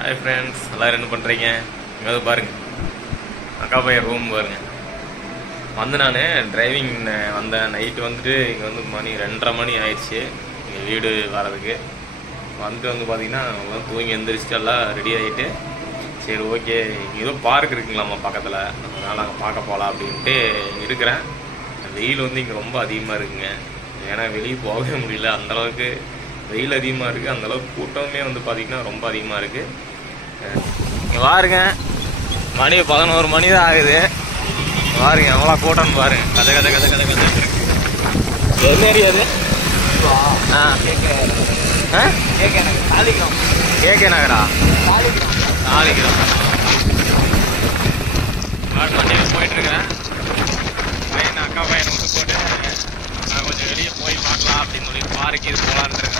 Hi friends, எல்லோரும் என்ன பண்ணுறீங்க? இங்கே பாருங்கள், அக்கா பையன் ரூம் பாருங்கள். நான் டிரைவிங் வந்தேன். நைட்டு வந்துட்டு இங்கே மணி 2:30 மணி ஆயிடுச்சு இங்கே வீடு வரதுக்கு. பார்த்தீங்கன்னா தூங்கி எந்திரிச்சிட்டு எல்லாம் ரெடி ஆகிட்டு, சரி ஓகே ஏதோ பார்க் இருக்குங்களாம்மா பக்கத்தில், அதனால் அங்கே பார்க்க போகலாம் அப்படின்ட்டு இருக்கிறேன். வெயில் இங்கே ரொம்ப அதிகமாக இருக்குங்க. ஏன்னா வெளியே போகவே முடியல, அந்தளவுக்கு வெயில் அதிகமாக இருக்குது. அந்தளவுக்கு கூட்டமே பார்த்திங்கன்னா ரொம்ப அதிகமாக இருக்குது. இங்கே பாருங்க, மணி 11 மணி தான் ஆகுது. பாருங்க எவ்வளோ கூட்டம்னு பாருங்க. கதை கதை கதை கதை கதை என்ன ஏரியாது? கேகே நகரா? சாலிகிராம் வண்டியில் போயிட்டுருக்கிறேன். பையன் அக்கா பையனை போட்டு நான் கொஞ்சம் வெளியே போய் பார்க்கலாம் அப்படின்னு சொல்லி பார்க்கு இது போகலான்னு இருக்கேன்.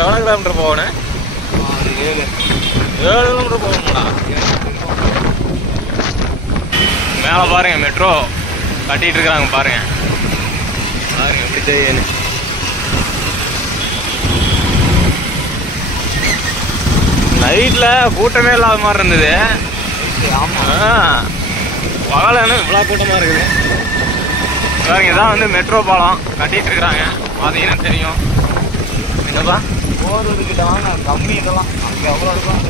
எவ்வளோ கிலோமீட்டர் போகணும்? 7 கிலோமீட்டர் போகணும்டா. மேலே பாருங்க மெட்ரோ கட்டிட்டு இருக்கிறாங்க பாருங்க. பாருங்க எப்படி தெரியுது. நைட்டில் கூட்டமே இல்லாத மாதிரி இருந்தது. பகலன்னு இவ்வளோ கூட்டமாக இருக்குது. பாருங்க, இதான் மெட்ரோ பாலம் கட்டிட்டு இருக்கிறாங்க. பார்த்தீங்கன்னா தெரியும். என்னப்பா போகிறதுக்கிட்ட கம்மி இதெல்லாம் அங்கே எவ்வளோ இருக்கும்.